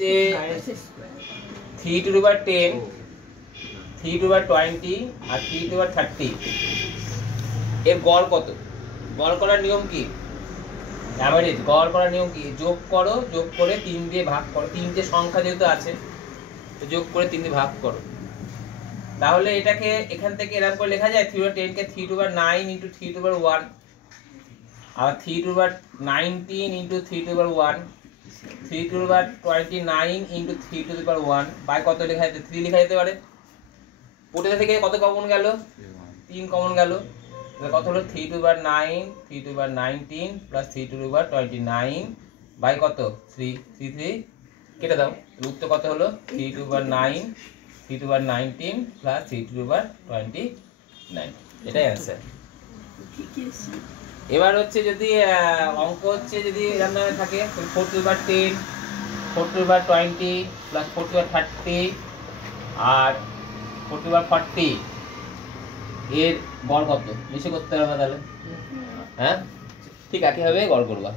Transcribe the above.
হচ্ছে 3 to the power 10, 3 to the power 20 আর 3 to the power 30 এর গড় কত? গড় করার নিয়ম কি? অ্যাভারেজ গড় করার নিয়ম কি? যোগ করো, যোগ করে 3 দিয়ে ভাগ করো। তিনটে সংখ্যা যেহেতু আছে তো যোগ করে 3 দিয়ে ভাগ করো। তাহলে এটাকে এখান থেকে এরকম করে লেখা যায় 3 টু দি পাওয়ার 10 কে 3 to the power 9 into 3 to the power 1 আর 3 to the power 19 into 3 to the power 1, 3 to the power 29 into 3 to the power 1 by কত লেখা যেতে? 3 লেখা যেতে পারে। পুটেতে থেকে কত কমন গেল? 3 কমন গেল। তাহলে কত হলো? 3 to the power 9, 3 to the power 19 plus 3 to the power 29 by কত? 3, 3 3 কেটে দাও। উত্তর কত হলো? 3 to the power 9, 3 to the power 19 plus 3 to the power 29, এটাই অ্যান্সার। এবার হচ্ছে যদি অঙ্ক হচ্ছে যদি এরকম ধরনের থাকে 4 to the power 10, 4 to the power 20 plus 4 to the power 30 আর 4 টু দি পাওয়ার 40 এর গড় কত? নিশ্চয় করতে হবে তাহলে। হ্যাঁ ঠিক একইভাবে গড় করবা।